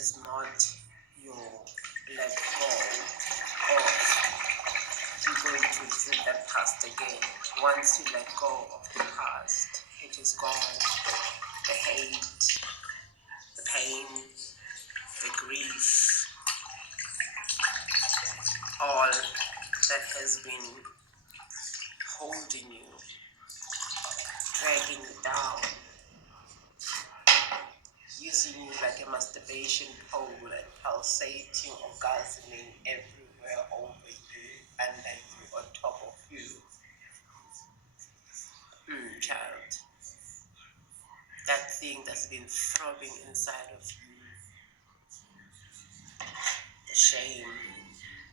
is not your let go of you going to visit that past again. Once you let go of the past, it is gone. The hate, the pain, the grief, all that has been holding you, dragging you down, using you like a masturbation pole and pulsating, orgasming everywhere over you, under you, on top of you. Child, that thing that's been throbbing inside of you, the shame,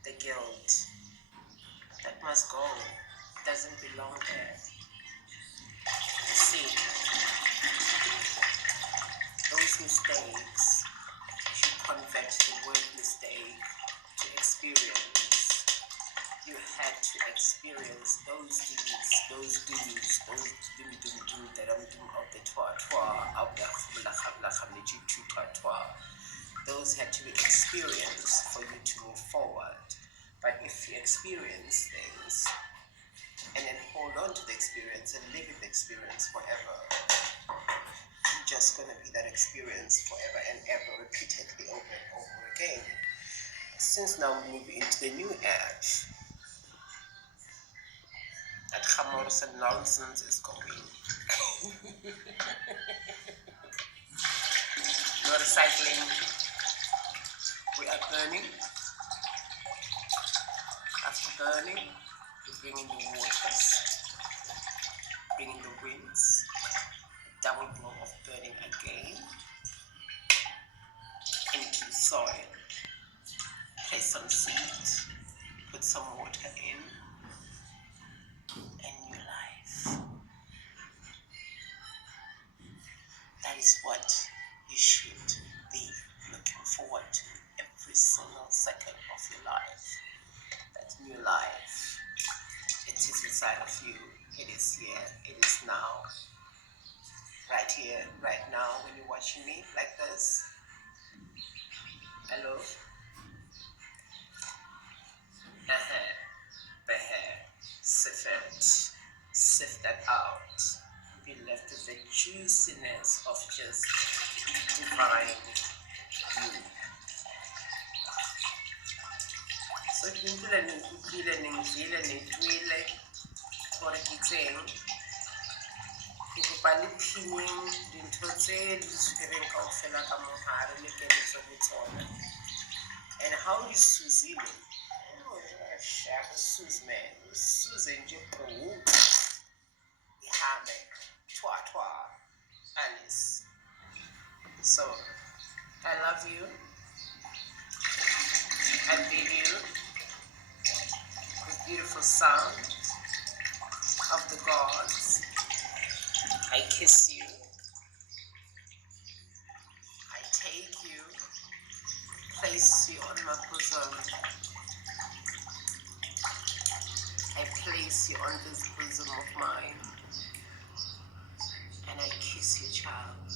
the guilt, that must go. It doesn't belong there. You see, those mistakes, if you convert the word mistake to experience, you had to experience those deeds, those do's, those do that I'm doing of the twa of the twa. Those had to be experienced for you to move forward. But if you experience things and then hold on to the experience and live in the experience forever, you're just going to be that experience forever and ever, repeatedly over and over again. Since now we move into the new age, that Hamoros and nonsense is going. No recycling. We are burning. After burning, we bring in the waters, bring in the winds, a double blow of burning again into the soil. Place some seeds, put some water in, and new life. That is what you should be looking forward to every single second of your life. That new life, it is inside of you. It is here. It is now. Right here, right now, when you're watching me like this. Hello? The hair. Sift that out. Be left with the juiciness of just divine you. So ningile ningvile ningtwile gore ke tseng ke kopa le phinyeng dintho tse di tshwereng kaofela ka mohare le keletso le tsona. And how is Suzile? Oh, shaka Suzman. Susan Jipu. Ihame. Twa. Alice. So, I love you. I bid you with beautiful sound of the gods. I kiss you. I take you. Place you on my bosom. I place you on this bosom of mine. And I kiss you, child.